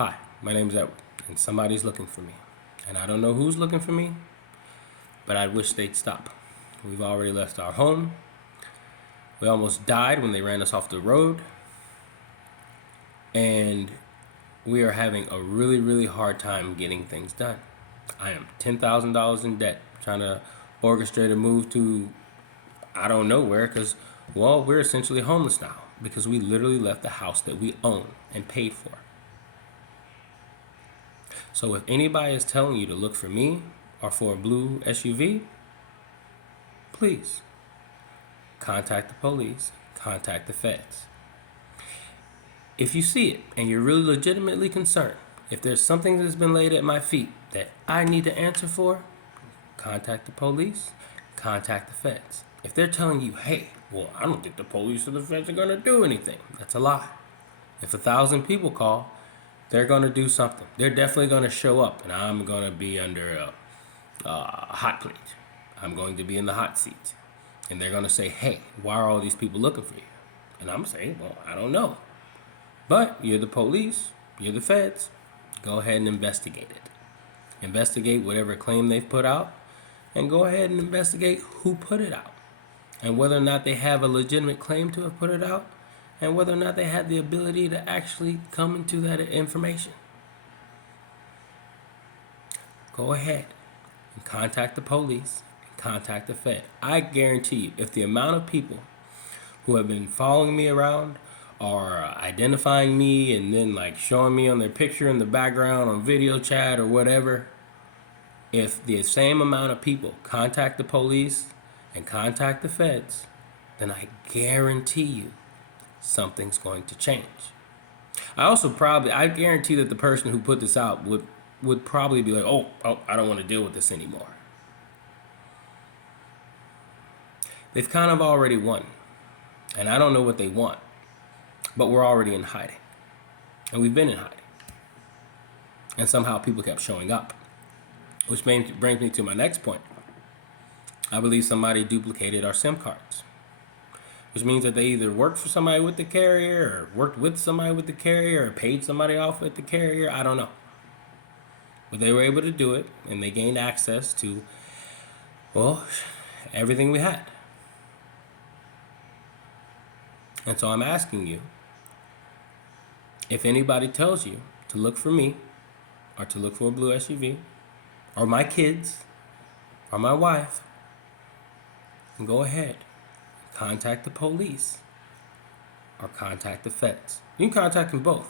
Hi, my name's Edward, and somebody's looking for me. And I don't know who's looking for me, but I wish they'd stop. We've already left our home. We almost died when they ran us off the road. And we are having a really, really hard time getting things done. I am $10,000 in debt trying to orchestrate a move to I don't know where because, well, we're essentially homeless now because we literally left the house that we own and paid for. So if anybody is telling you to look for me or for a blue SUV, please contact the police, contact the feds. If you see it and you're really legitimately concerned, if there's something that's been laid at my feet that I need to answer for, contact the police, contact the feds. If they're telling you, hey, well, I don't think the police or the feds are going to do anything, that's a lie. If 1,000 people call, they're going to do something. They're definitely going to show up, and I'm going to be under a hot plate. I'm going to be in the hot seat. And they're going to say, hey, why are all these people looking for you? And I'm saying, well, I don't know. But you're the police, you're the feds. Go ahead and investigate it. Investigate whatever claim they've put out, and go ahead and investigate who put it out, and whether or not they have a legitimate claim to have put it out, and whether or not they had the ability to actually come into that information. Go ahead and contact the police and contact the Fed. I guarantee you, if the amount of people who have been following me around or identifying me and then like showing me on their picture in the background on video chat or whatever, if the same amount of people contact the police and contact the feds, then I guarantee you something's going to change. I guarantee that the person who put this out would probably be like, oh, I don't want to deal with this anymore. They've kind of already won. And I don't know what they want. But we're already in hiding. And we've been in hiding. And somehow people kept showing up. Which brings me to my next point. I believe somebody duplicated our SIM cards. Which means that they either worked for somebody with the carrier, or worked with somebody with the carrier, or paid somebody off with the carrier. I don't know. But they were able to do it, and they gained access to, well, everything we had. And so I'm asking you, if anybody tells you to look for me, or to look for a blue SUV, or my kids, or my wife, then go ahead. Contact the police, or contact the feds. You can contact them both.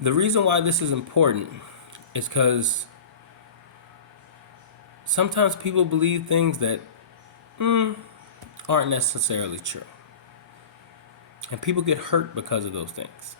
The reason why this is important is because sometimes people believe things that aren't necessarily true. And people get hurt because of those things.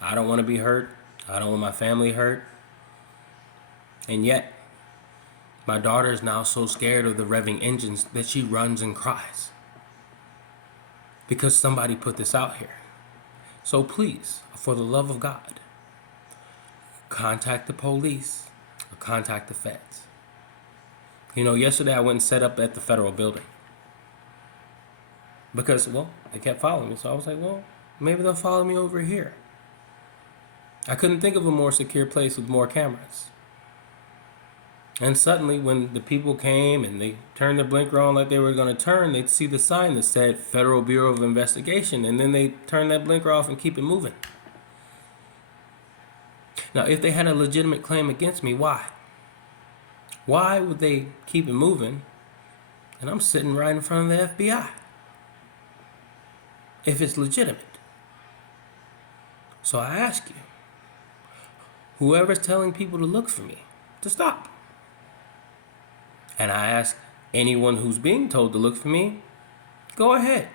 I don't want to be hurt. I don't want my family hurt. And yet, my daughter is now so scared of the revving engines that she runs and cries. Because somebody put this out here. So please, for the love of God, contact the police or contact the feds. You know, yesterday I went and set up at the federal building. Because, well, they kept following me. So I was like, well, maybe they'll follow me over here. I couldn't think of a more secure place with more cameras. And suddenly, when the people came and they turned the blinker on like they were going to turn, they'd see the sign that said Federal Bureau of Investigation, and then they turn that blinker off and keep it moving. Now, if they had a legitimate claim against me, why? Why would they keep it moving? And I'm sitting right in front of the FBI. If it's legitimate. So I ask you, whoever's telling people to look for me, to stop. And I ask anyone who's being told to look for me, go ahead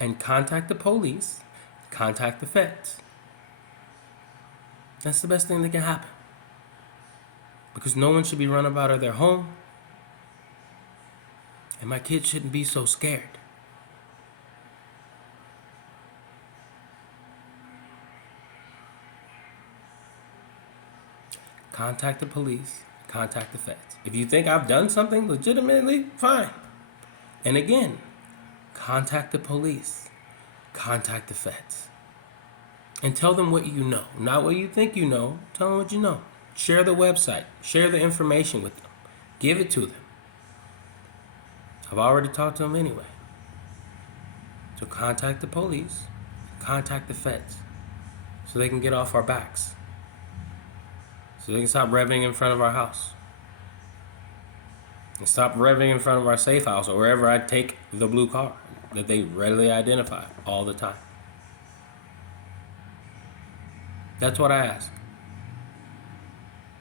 and contact the police, contact the feds. That's the best thing that can happen. Because no one should be run out of their home. And my kids shouldn't be so scared. Contact the police, contact the feds. If you think I've done something legitimately, fine. And again, contact the police, contact the feds. And tell them what you know. Not what you think you know. Tell them what you know. Share the website. Share the information with them. Give it to them. I've already talked to them anyway. So contact the police. Contact the feds. So they can get off our backs. So they can stop revving in front of our house. And stop revving in front of our safe house or wherever I take the blue car that they readily identify all the time. That's what I ask.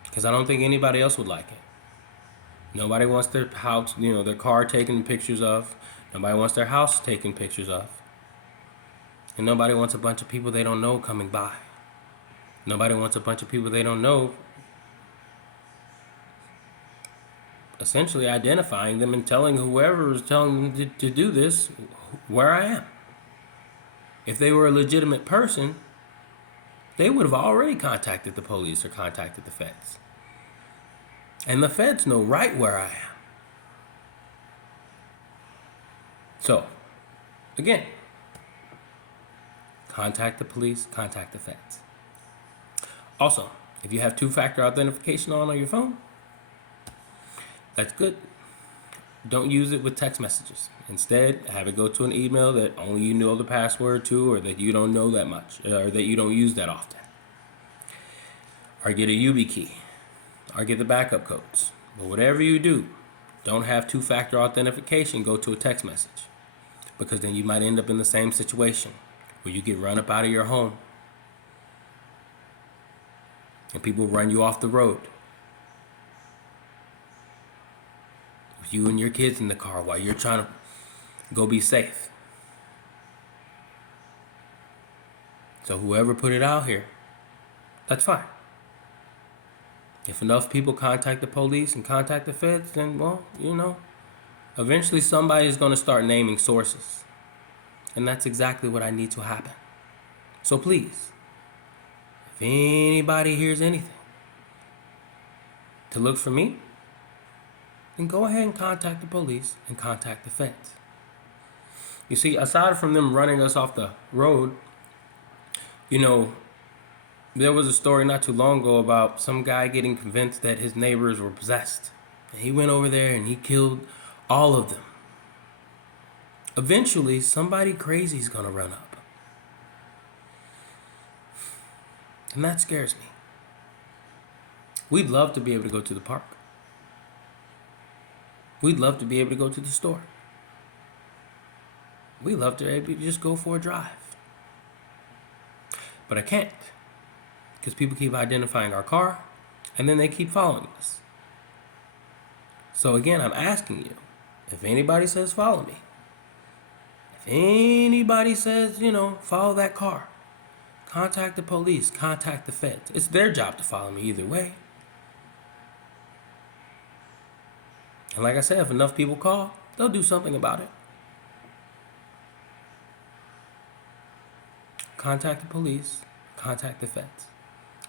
Because I don't think anybody else would like it. Nobody wants their house, their car taken pictures of. Nobody wants their house taken pictures of. And nobody wants a bunch of people they don't know coming by. Nobody wants a bunch of people they don't know essentially identifying them and telling whoever is telling them to do this where I am. If they were a legitimate person, they would have already contacted the police or contacted the feds. And the feds know right where I am. So, again, contact the police, contact the feds. Also, if you have two-factor authentication on your phone, that's good. Don't use it with text messages. Instead, have it go to an email that only you know the password to, or that you don't know that much, or that you don't use that often. Or get a YubiKey, or get the backup codes. But whatever you do, don't have two-factor authentication go to a text message, because then you might end up in the same situation where you get run up out of your home and people run you off the road. With you and your kids in the car while you're trying to go be safe. So whoever put it out here, that's fine. If enough people contact the police and contact the feds, then, well, eventually somebody is going to start naming sources. And that's exactly what I need to happen. So please, if anybody hears anything to look for me, then go ahead and contact the police and contact the feds. You see, aside from them running us off the road, there was a story not too long ago about some guy getting convinced that his neighbors were possessed. And he went over there and he killed all of them. Eventually, somebody crazy is going to run up. And that scares me. We'd love to be able to go to the park. We'd love to be able to go to the store. We'd love to be able to just go for a drive. But I can't. Because people keep identifying our car, and then they keep following us. So again, I'm asking you, if anybody says follow me, if anybody says, follow that car, contact the police, contact the feds. It's their job to follow me either way. And like I said, if enough people call, they'll do something about it. Contact the police, contact the feds.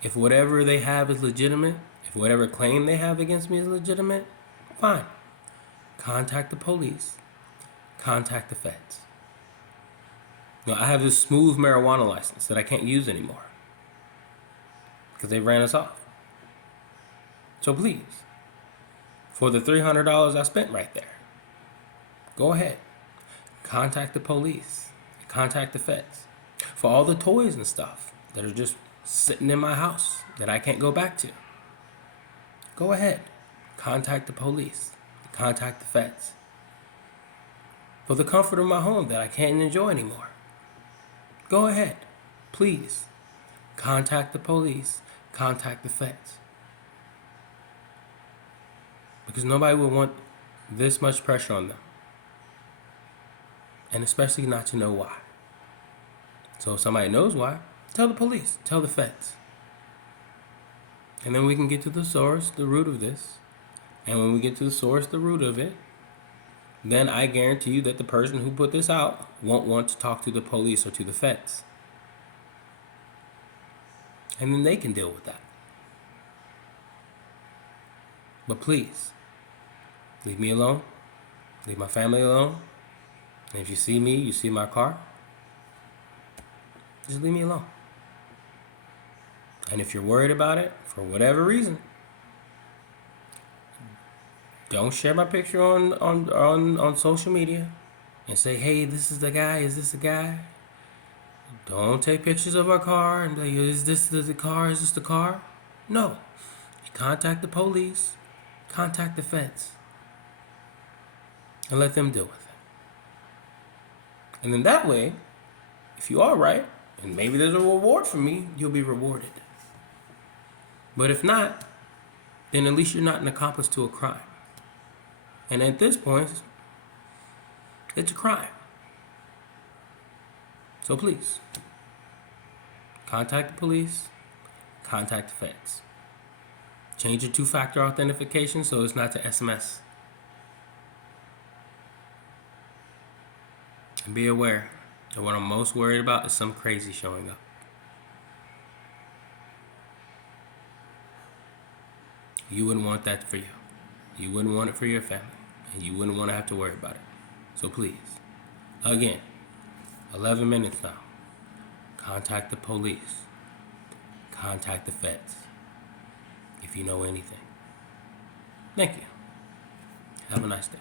If whatever they have is legitimate, if whatever claim they have against me is legitimate, fine. Contact the police, contact the feds. I have this smooth marijuana license that I can't use anymore because they ran us off. So please, for the $300 I spent right there, go ahead, contact the police, contact the feds. For all the toys and stuff that are just sitting in my house that I can't go back to, go ahead, contact the police, contact the feds. For the comfort of my home that I can't enjoy anymore, go ahead, please, contact the police, contact the feds. Because nobody will want this much pressure on them. And especially not to know why. So if somebody knows why, tell the police, tell the feds. And then we can get to the source, the root of this. And when we get to the source, the root of it, then I guarantee you that the person who put this out won't want to talk to the police or to the feds. And then they can deal with that. But please, leave me alone. Leave my family alone. And if you see me, you see my car, just leave me alone. And if you're worried about it, for whatever reason, don't share my picture on social media and say, hey, this is the guy, is this the guy? Don't take pictures of our car and be like, is this the car, is this the car? No. You contact the police, contact the feds, and let them deal with it. And then that way, if you are right, and maybe there's a reward for me, you'll be rewarded. But if not, then at least you're not an accomplice to a crime. And at this point, it's a crime. So please, contact the police, contact the feds. Change your two-factor authentication so it's not to SMS. And be aware that what I'm most worried about is some crazy showing up. You wouldn't want that for you. You wouldn't want it for your family. And you wouldn't want to have to worry about it. So please, again, 11 minutes now. Contact the police. Contact the feds. If you know anything. Thank you. Have a nice day.